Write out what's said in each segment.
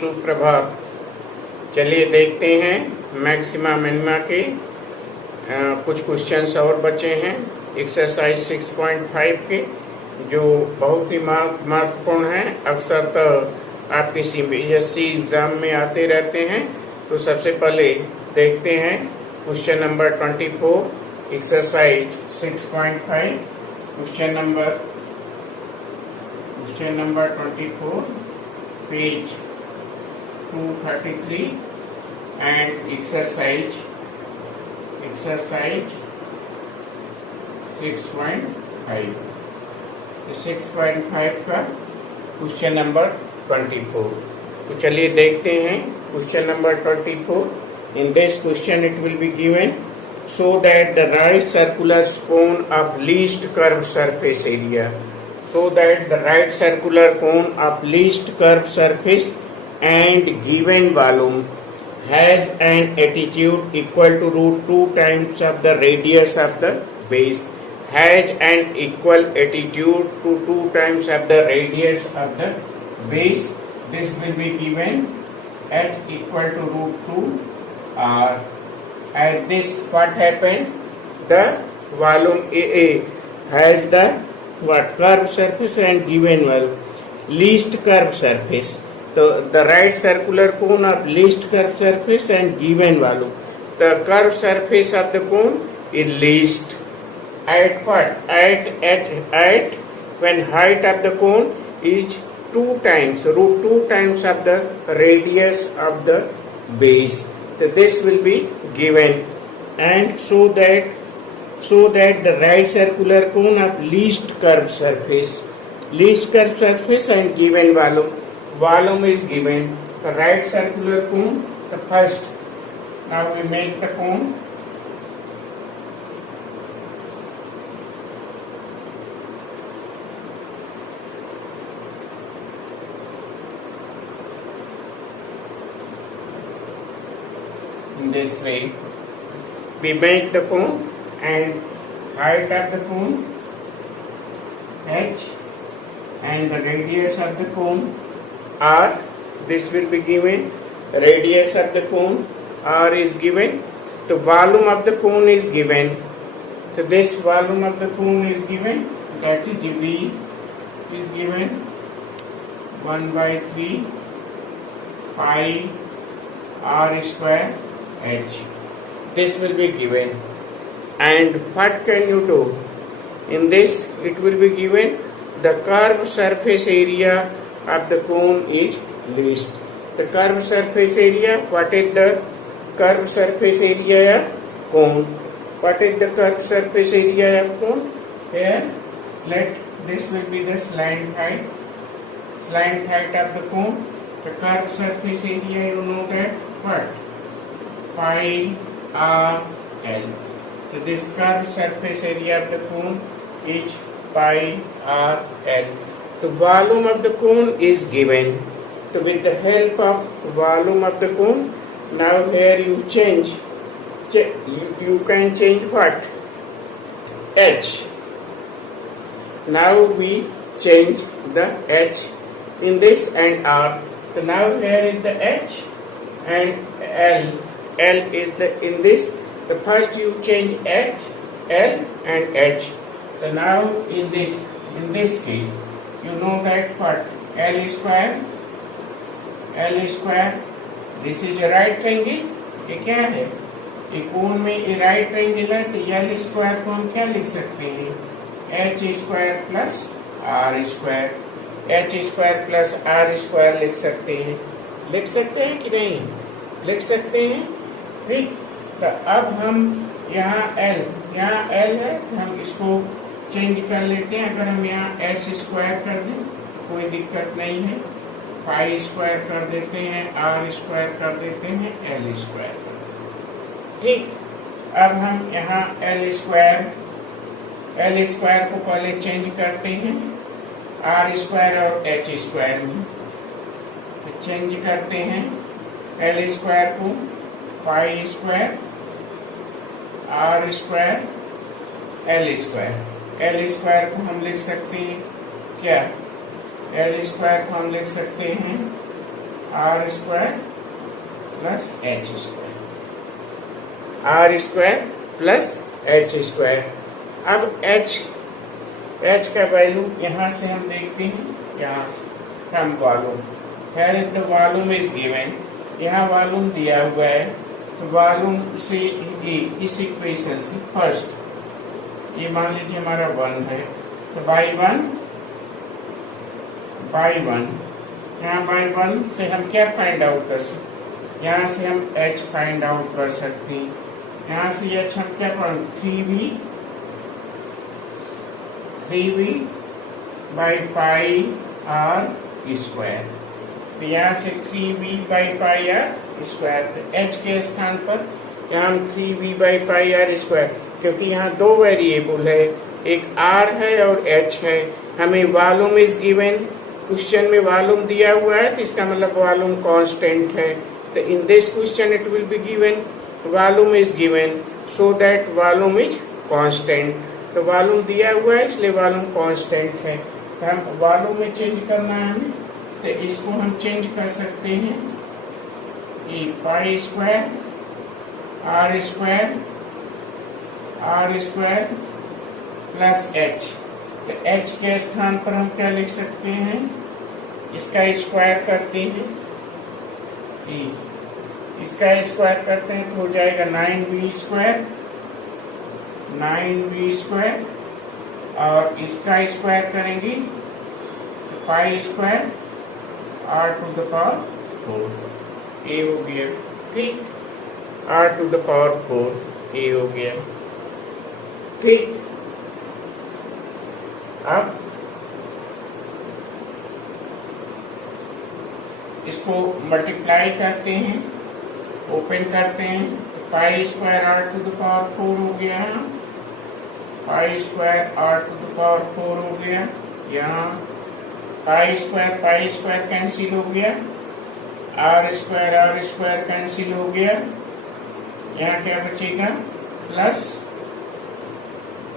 सुप्रभात। चलिए देखते हैं मैक्सिमा मिनिमा के कुछ क्वेश्चंस और बचे हैं एक्सरसाइज 6.5 के, जो बहुत ही महत्वपूर्ण हैं। अक्सर तो आपके CBSE एग्जाम में आते रहते हैं। तो सबसे पहले देखते हैं क्वेश्चन नंबर 24 एक्सरसाइज 6.5। क्वेश्चन नंबर 24 पेज 233 and exercise 6.5। 6.5 का क्वेश्चन नंबर 24। तो चलिए देखते हैं question number 24। In this question it will be given so that the right circular cone of least curved surface area, so that the right circular cone of least curved surface and given volume has an attitude equal to √2 times of the radius of the base, has an equal attitude to 2 times of the radius of the base. This will be given at equal to √2 r. At this, what happened? The volume AA has the curved surface and given volume least curved surface. So the right circular cone of least curved surface and given volume. The curved surface of the cone is least at what? At when height of the cone is 2 times √2 times of the radius of the base. So this will be given, and so that the right circular cone of least curved surface and given volume is given. The right circular cone, the first. Now we make the cone. In this way, we make the cone, and height of the cone h and the radius of the cone r. This will be given. Radius of the cone r is given. The volume of the cone is given. So this volume of the cone is given. That is V is given 1/3 pi r square h. This will be given. And what can you do? In this, it will be given the curved surface area of the cone is least. The curved surface area, what is the curved surface area of cone? What is the curved surface area of cone? Here, this will be the slant height of the cone. The curved surface area, you know that what? Pi r l. So this curved surface area of the cone is pi r l. The volume of the cone is given. So with the help of volume of the cone, now here you change. You can change what? H. Now we change the H in this and R. So now here is the H and L. L is in this. The first you change H, L and H. So now in this case, you know that what? L square. This is a right triangle. ये क्या है? ये कोण में ये right triangle है, तो L square को हम क्या लिख सकते हैं? H square plus R square. H square plus R square लिख सकते हैं कि नहीं? लिख सकते हैं. ठीक. तो अब हम यहाँ L है, तो हम इसको चेंज कर लेते हैं. अगर हम यहाँ S स्क्वायर कर दें, कोई दिक्कत नहीं है. पाई स्क्वायर कर देते हैं, R स्क्वायर कर देते हैं, L स्क्वायर. ठीक. अब हम यहाँ L स्क्वायर को पहले चेंज करते हैं R स्क्वायर और H स्क्वायर में. तो चेंज करते हैं L स्क्वायर को pi square R square L square. L square को हम लिख सकते हैं क्या? L स्क्वायर को हम लिख सकते हैं R square plus H square, R square plus H square. अब एच का वैल्यू यहां से हम देखते हैं, यहाँ से हम volume, here if the volume is given, यहाँ वॉल्यूम दिया हुआ है, तो वॉल्यूम से इस इक्वेशन से फर्स्ट ये मान लीजिए हमारा 1 है, तो बाई वन यहाँ बाई 1 से हम क्या फाइंड आउट कर सकते, यहाँ से हम h फाइंड आउट कर सकते हैं। यहाँ से h हम क्या पढ़ें, 3v by pi R square, तो यहाँ से 3v by pi R square, तो h के स्थान पर यहाँ हम 3v by pi R square, क्योंकि यहाँ दो वेरिएबल है, एक r है और h है। हमें वॉल्यूम इज गिवन, क्वेश्चन में वॉल्यूम दिया हुआ है, तो इसका मतलब वॉल्यूम कांस्टेंट है। तो in this question it will be given volume is given, so that volume is constant. तो वॉल्यूम दिया हुआ है इसलिए वॉल्यूम कांस्टेंट है। तो हम वॉल्यूम में चेंज करना है हमें, तो इसको हम चेंज कर सकते हैं, ये pi square R square plus H, तो एच के स्थान पर हम क्या लिख सकते हैं, इसका स्क्वायर करते हैं, इसका स्क्वायर करते हैं तो हो जाएगा 9v स्क्वायर, और इसका स्क्वायर करेंगे तो pi square R to the power 4, ए हो गया, ठीक, आर टू द पावर 4 ए हो गया, ठीक। अब इसको मल्टीप्लाई करते हैं, ओपन करते हैं, तो pi square R to the power 4 हो गया, pi square R to the power 4 हो गया, यहाँ पाई स्क्वायर कैंसिल हो गया, आर स्क्वायर कैंसिल हो गया, यहाँ क्या बचेगा प्लस,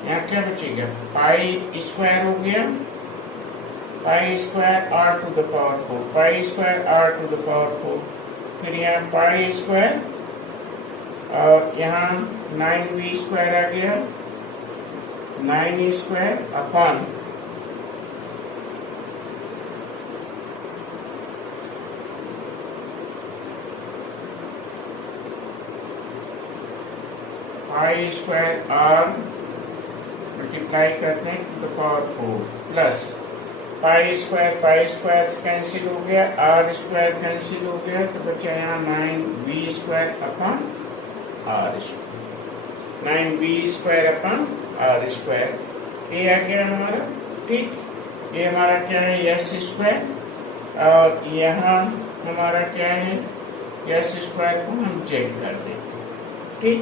यहाँ क्या बचेगा पाई स्क्वायर हो गया, pi square R to the power 4, pi square R to the power 4, फिर यहाँ पाई स्क्वायर और यहाँ 9v स्क्वायर आ गया, 9 square upon pi square R multiply करते हैं to the power 4 plus pi square cancel हो गया, आर स्क्वायर कैंसिल हो गया, तो बचा यहाँ 9v square upon R square, 9v square upon R square, ये आ गया हमारा, ठीक। ये हमारा क्या है s स्क्वायर, और यहाँ हमारा क्या है s स्क्वायर को हम चेक कर देते हैं, ठीक।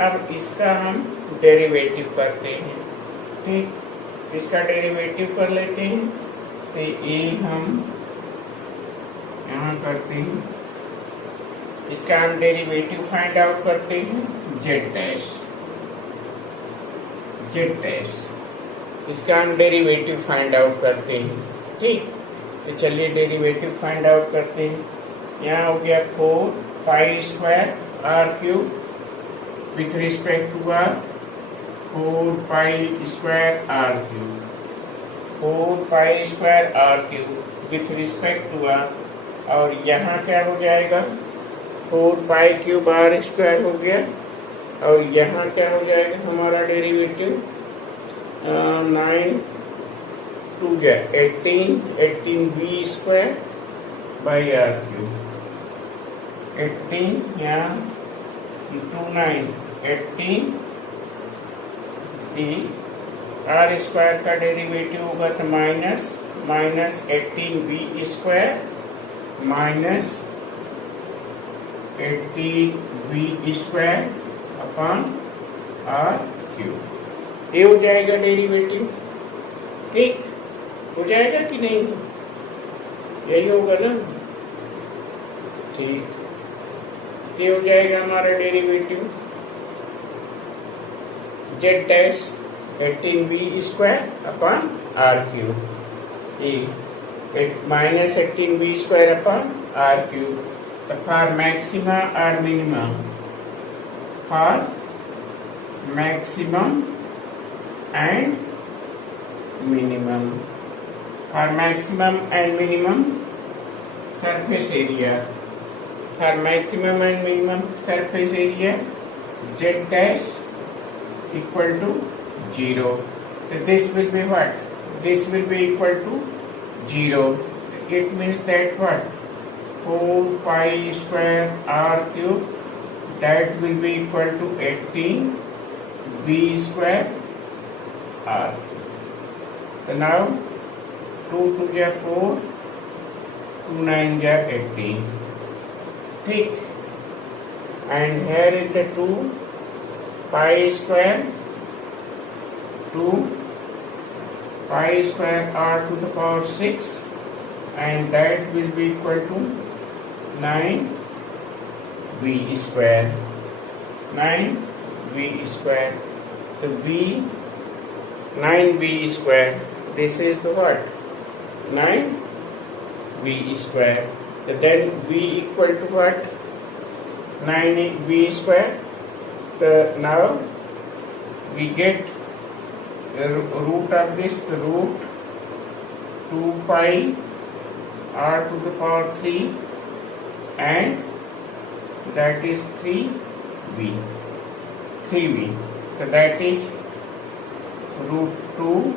अब इसका हम डेरिवेटिव करते हैं, ठीक, इसका डेरिवेटिव कर लेते हैं, तो ये हम यहाँ करते हैं, इसका हम डेरिवेटिव फाइंड आउट करते हैं, z डैश, इसका हम डेरिवेटिव फाइंड आउट करते हैं, ठीक। तो चलिए डेरिवेटिव फाइंड आउट करते हैं, यहाँ हो गया 4 pi square R cube with respect to r, 4 pi square r cube, 4 pi square r cube with respect to r, और यहाँ क्या हो जाएगा 4 pi क्यूब r स्क्वायर हो गया, और यहाँ क्या हो जाएगा हमारा डेरिवेटिव 9 2 गया 18v square by r cube, 18 यहाँ 2 9 18 आर स्क्वायर का डेरिवेटिव होगा तो minus 18v square minus 18v square upon are cube, ये हो जाएगा डेरिवेटिव, ठीक, हो जाएगा कि नहीं, यही होगा ना, ठीक। ये हो जाएगा हमारा derivative z dash 18v square upon are cube, ये minus 18v square upon r cube. For maxima or minimum, for maximum and minimum, for maximum and minimum surface area, for maximum and minimum surface area, z dash equal to 0. So this will be what? This will be equal to 0. It means that what? 4 pi square r cube, that will be equal to 18 b square r. So now 2 to the 4, 2 9 the 18. Take, and here is the 2 pi square, 2 pi square r to the power 6, and that will be equal to 9 v square. 9 v square. The v, 9 v square. This is the what? 9 v square. So then v equal to what? 9 v square. So now we get the root of this, the root 2 pi r to the power 3, and that is 3v. So that is root 2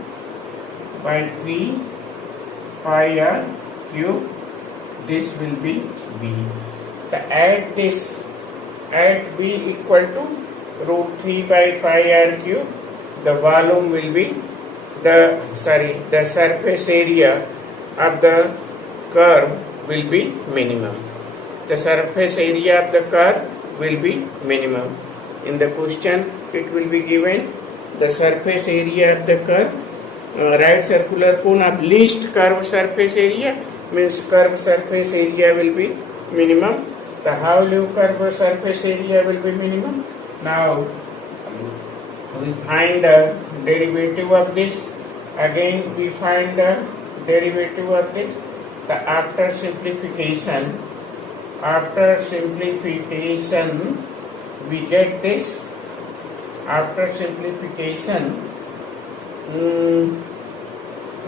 by 3 pi r cube. This will be v. So add this, at v equal to root 3 by pi r cube, the volume will be the surface area of the curve will be minimum. The surface area of the curve will be minimum. In the question it will be given the surface area of the curve, right circular cone of least curved surface area, means curved surface area will be minimum. The how curved surface area will be minimum. Now we find the derivative of this. Again we find the derivative of this. After simplification we get this. After simplification,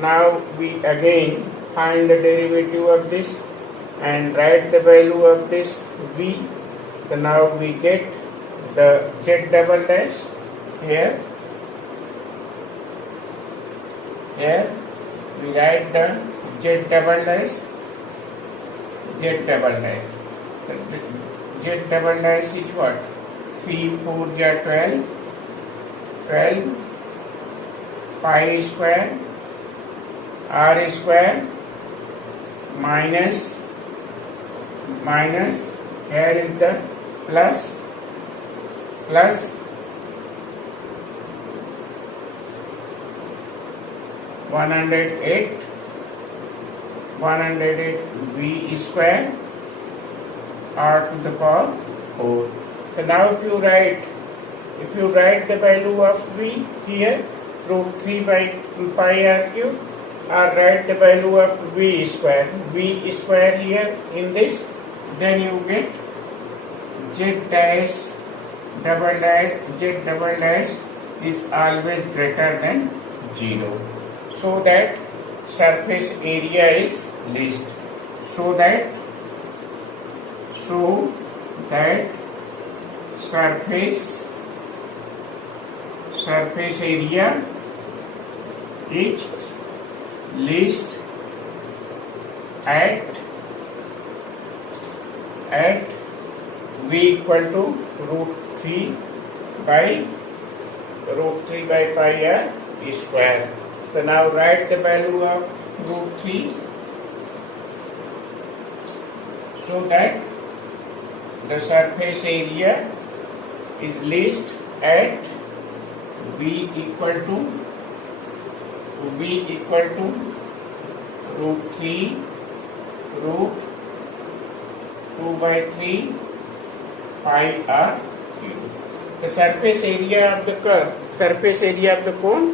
now we again find the derivative of this and write the value of this v. So now we get the z double dash here. Here we write the z double dash. Z double dash. Z double dash is what? 3 4 ja 12. 12 pi square r square minus here is the plus 108 v square r to the power 4. So now if you write the value of v here, root 3 by pi r cube, or write the value of v square here in this, then you get z double dash is always greater than 0, so that surface area is least, so that surface area is least at v equal to root 3 by pi r square. So now write the value of root 3 so that the surface area is least at v equal to root 3 root 2 by 3 pi r cube. The surface area of the curve, surface area of the cone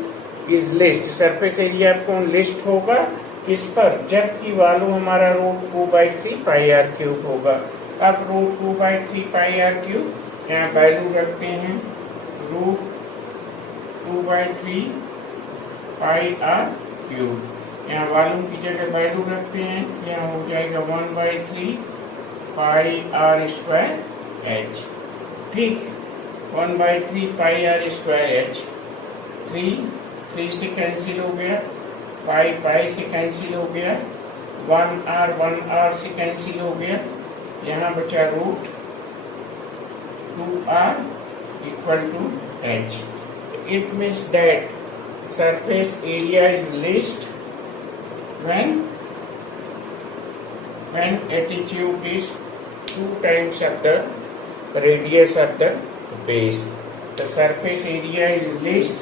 is least. Surface area of cone least होगा किस पर, जबकि वॉल्यूम हमारा √2/3πr³ होगा। अब √2/3πr³, यहाँ वैल्यू रखते हैं √2/3πr³, यहाँ वॉल्यूम की जगह वैल्यू रखते हैं, यहाँ हो जाएगा 1/3πr²H। ठीक, 1/3πr²H। 3 से कैंसिल हो गया, पाई से कैंसिल हो गया, 1r से कैंसिल हो गया, यहाँ बचा √2r = H। It means that surface area is least when attitude is 2 times of the radius of the base. The surface area is least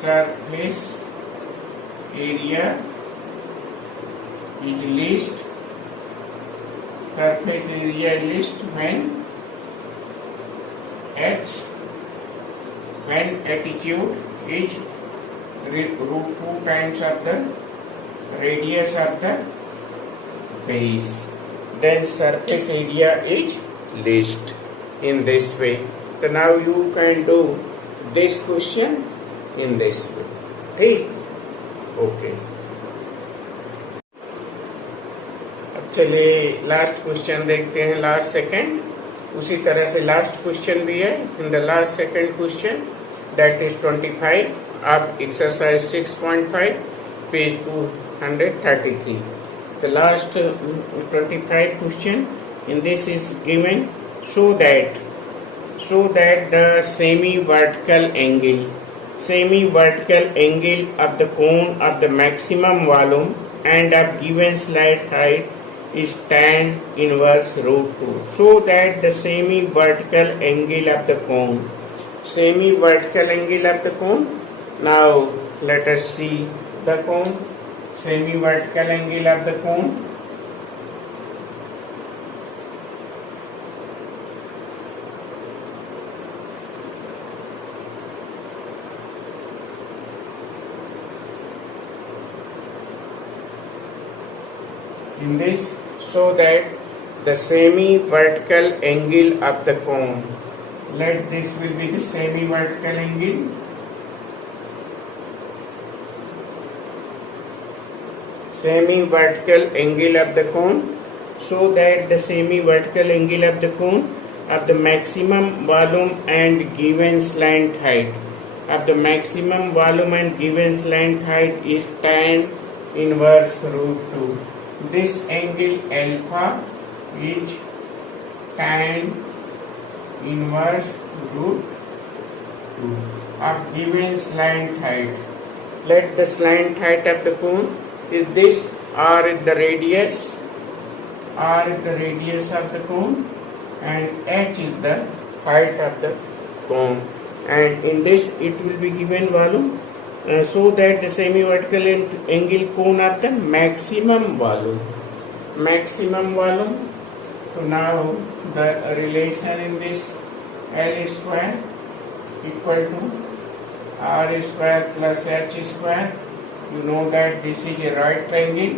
surface area is least when attitude is √2 times of the radius of the base, then surface area is least in this way. So now you can do this question in this way. ठीक, ओके। अब चलिए last question देखते हैं, last second. उसी तरह से last question भी है। In the last second question, that is 25 of exercise 6.5, page 233. The last 25 question in this is given, so that the semi-vertical angle of the cone of the maximum volume and of given slight height is tan inverse √2. So that the semi-vertical angle of the cone, now let us see the cone, semi-vertical angle of the cone. In this, so that the semi-vertical angle of the cone, let this will be the semi-vertical angle. Semi-vertical angle of the cone, so that the semi-vertical angle of the cone of the maximum volume and given slant height is tan inverse √2. This angle alpha is tan inverse √2 of given slant height. Let the slant height of the cone is this, r is the radius of the cone, and h is the height of the cone, and in this it will be given volume, so that the semi-vertical angle cone of the maximum volume. So now the relation in this, L square equal to r square plus h square. You know that this is a right triangle.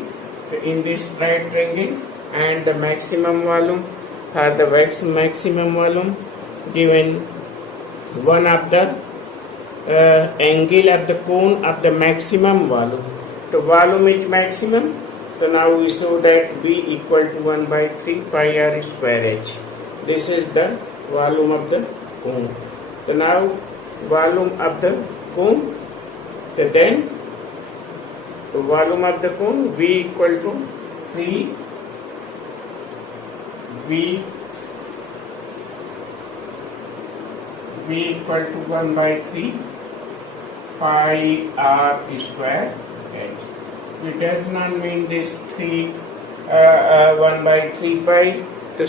In this right triangle, and the maximum volume, maximum volume given one of the angle of the cone of the maximum volume. So volume is maximum. So now we show that V equal to 1/3πr²H. This is the volume of the cone. So now volume of the cone, so then the volume of the cone, V equal to 1/3πr²H. It does not mean this 1/3π,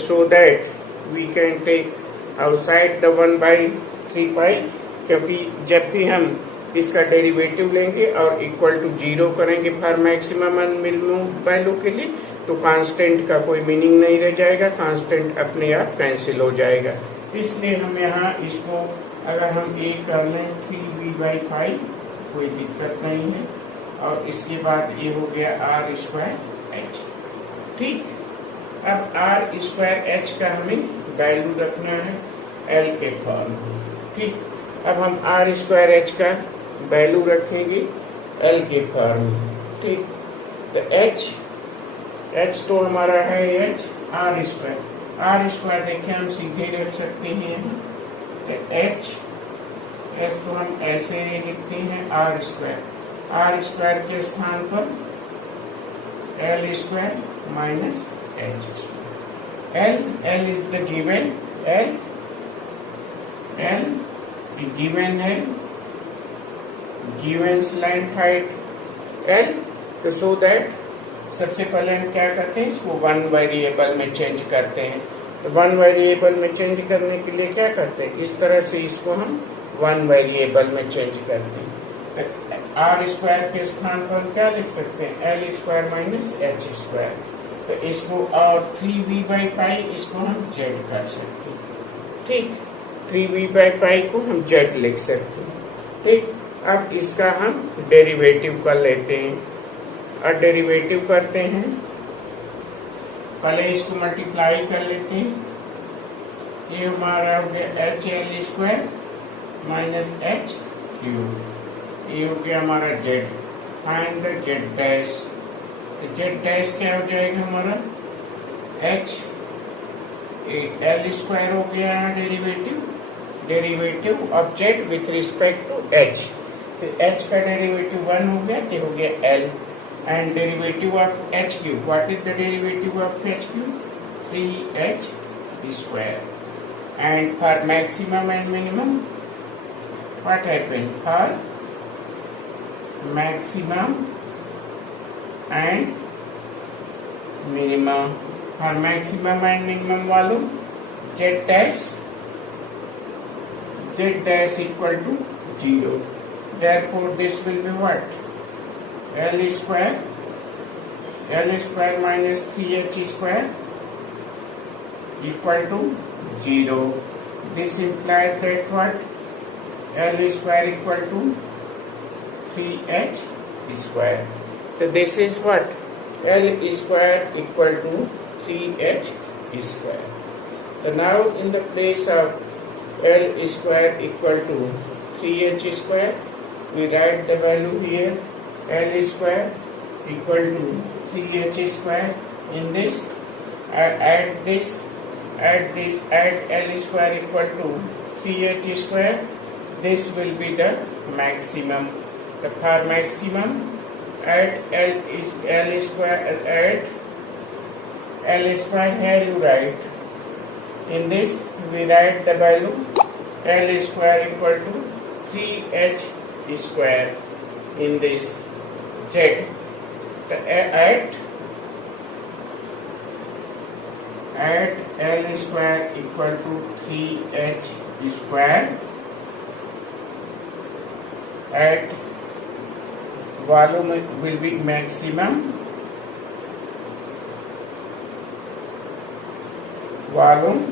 so that we can take outside the 1/3π, क्योंकि जब भी हम इसका डेरिवेटिव लेंगे और equal to 0 करेंगे for maximum and minimum value के लिए, तो कांस्टेंट का कोई मीनिंग नहीं रह जाएगा, कांस्टेंट अपने आप कैंसिल हो जाएगा। इसलिए हम यहाँ इसको अगर हम a कर लें 3v/5, कोई दिक्कत नहीं है। और इसके बाद ये हो गया आर स्क्वायर एच। ठीक, अब आर स्क्वायर एच का हमें वैल्यू रखना है एल के फॉर्म में। ठीक, अब हम आर स्क्वायर एच का वैल्यू रखेंगे एल के फॉर्म में। ठीक, तो एच तो हमारा है एच आर स्क्वायर देखिए हम सीधे रख सकते हैं। तो एच तो हम ऐसे लिखते हैं आर स्क्वायर के स्थान पर L square minus H square. L is the given L given है, गिवन लाइन हाइट एल। तो सो दैट सबसे पहले हम क्या करते हैं, इसको वन वेरिएबल में चेंज करते हैं। तो वन वेरिएबल में चेंज करने के लिए क्या करते हैं, इस तरह से इसको हम वन वेरिएबल में चेंज करते हैं। आर स्क्वायर के स्थान पर क्या लिख सकते हैं, L square minus H square. तो इसको और 3v/पाई इसको हम जेड कर सकते हैं। ठीक, 3v/पाई को हम जेड लिख सकते हैं। ठीक, अब इसका हम डेरिवेटिव कर लेते हैं। और डेरिवेटिव करते हैं, पहले इसको मल्टीप्लाई कर लेते हैं। ये हमारा हो गया H L square minus H cube. ये हो गया हमारा Z. Find the Z dash. Z dash क्या हो जाएगा हमारा, एच एल स्क्वायर हो गया derivative of Z with respect to H. तो एच का डेरिवेटिव 1 हो गया, तो हो गया L. And derivative of H cube, what is the derivative of H cube, 3h square. And for maximum and minimum what happened, for maximum and minimum, for maximum and minimum वालों z dash equal to 0, therefore this will be what, l square minus 3h square equal to 0. This implies that what, L square equal to 3h square. So this is what, L square equal to 3h square. So now in the place of L square equal to 3h square, we write the value here, L square equal to 3h square. In this, add L square equal to 3h square. This will be the maximum. The for maximum, add L square here you write. In this we write the value L square equal to 3h square. In this z, add L square equal to 3h square at volume will be maximum, volume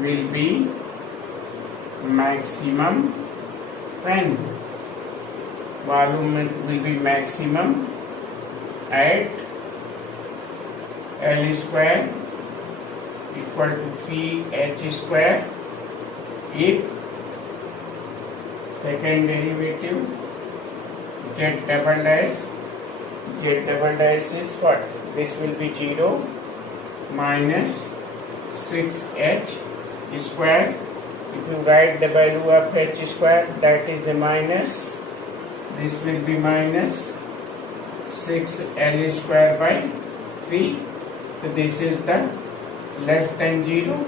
will be maximum when volume will be maximum at L square equal to 3h square if second derivative z double dash is what, this will be 0 minus 6h square. If you write the value of h square, that is a minus, this will be minus 6l square by 3. So this is the less than 0,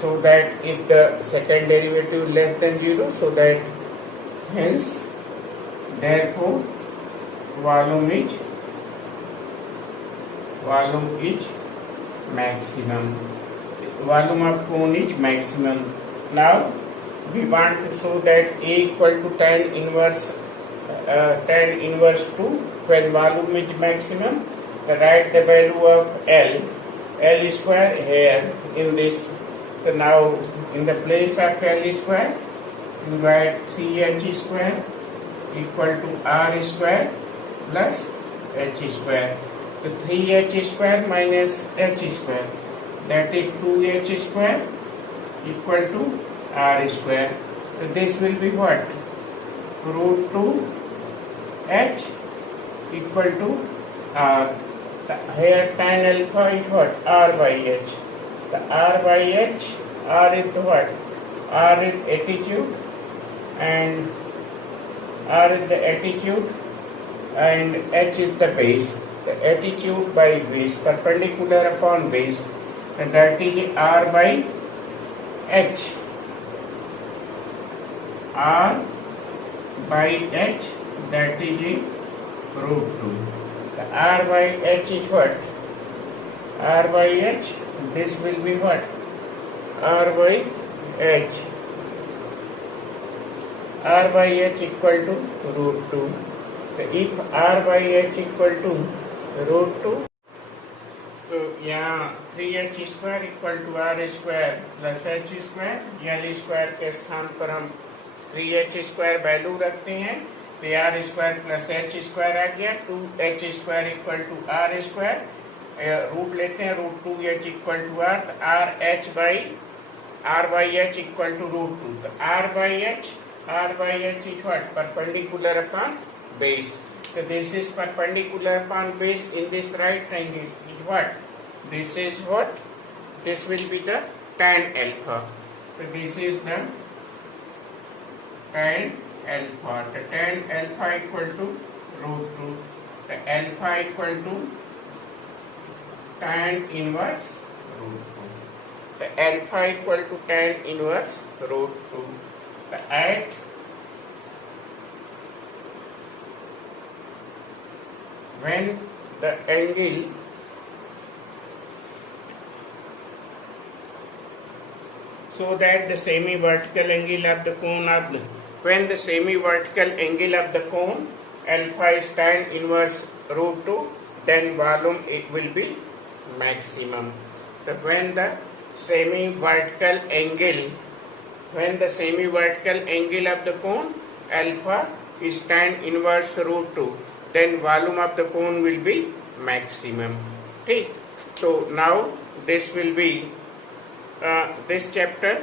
so that if the second derivative less than 0, so that hence therefore volume is maximum, volume of cone is maximum. Now we want to show that A equal to tan inverse 2 when volume is maximum. Write the value of L square here in this. So now in the place of L square, you write 3h square equal to r square plus h square. So 3h square minus h square, that is 2h square equal to r square. So this will be what? Root 2h equal to r. Here tan alpha is what? R by h. The R by h, R is what? R is attitude, and R is the attitude, and h is the base. The attitude by base, perpendicular upon base, and that is R by h. R by h, that is root 2. The R by h is what? R by h, this will be what? R by h. R by h equal to root 2. So if R by h equal to root 2, तो यहाँ 3h square equal to r square plus h square, l square के स्थान पर हम 3h square value रखते हैं, तो r square plus h square आ गया। 2h square equal to r square, root लेते हैं, root 2h equal to r, तो r by h equal to root 2। तो r by h is what? Perpendicular upon base. So this is perpendicular upon base in this right angle is what? This is what? This will be the tan alpha. So this is the tan alpha. The tan alpha equal to root 2. The alpha equal to tan inverse root 2. The alpha equal to tan inverse root 2. At when the angle so that the semi-vertical angle of the cone of the, when the semi-vertical angle of the cone alpha is tan inverse root 2, then volume it will be maximum. So when the semi-vertical angle of the cone alpha is tan inverse root 2, then volume of the cone will be maximum. Okay. So now this will be this chapter,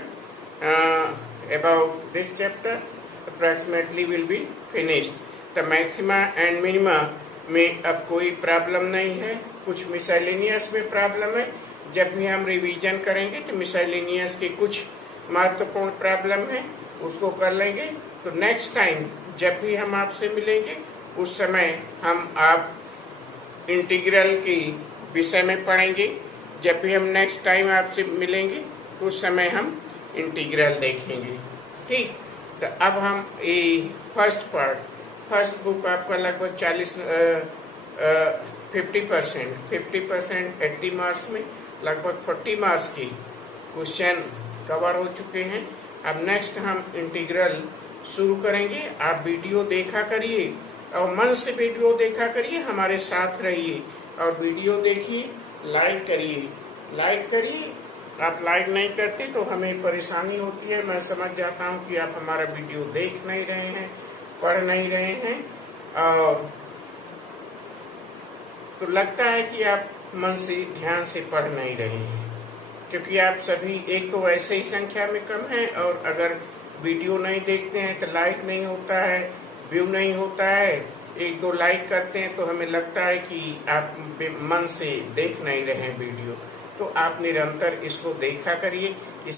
about this chapter approximately will be finished. The maxima and minima में अब कोई प्रॉब्लम नहीं है, कुछ मिसलेनियस में प्रॉब्लम है। जब भी हम रिवीजन करेंगे तो मिसलेनियस की कुछ महत्वपूर्ण प्रॉब्लम है, उसको कर लेंगे। तो नेक्स्ट टाइम जब भी हम आपसे मिलेंगे उस समय हम आप इंटीग्रल की विषय में पढ़ेंगे। जब भी हम नेक्स्ट टाइम आपसे मिलेंगे उस समय हम इंटीग्रल देखेंगे। ठीक, तो अब हम ये फर्स्ट बुक आपका लगभग 50% 80 मार्क्स में लगभग 40 मार्क्स की क्वेश्चन कवर हो चुके हैं। अब नेक्स्ट हम इंटीग्रल शुरू करेंगे। आप वीडियो देखा करिए और मन से वीडियो देखा करिए, हमारे साथ रहिए और वीडियो देखिए, लाइक करिए। आप लाइक नहीं करते तो हमें परेशानी होती है। मैं समझ जाता हूँ कि आप हमारा वीडियो देख नहीं रहे हैं, पढ़ नहीं रहे हैं, और तो लगता है कि आप मन से ध्यान से पढ़ नहीं रहे हैं, क्योंकि आप सभी एक तो वैसे ही संख्या में कम है, और अगर वीडियो नहीं देखते हैं तो लाइक नहीं होता है, व्यू नहीं होता है। 1-2 लाइक करते हैं तो हमें लगता है कि आप मन से देख नहीं रहे हैं वीडियो। तो आप निरंतर इसको देखा करिए।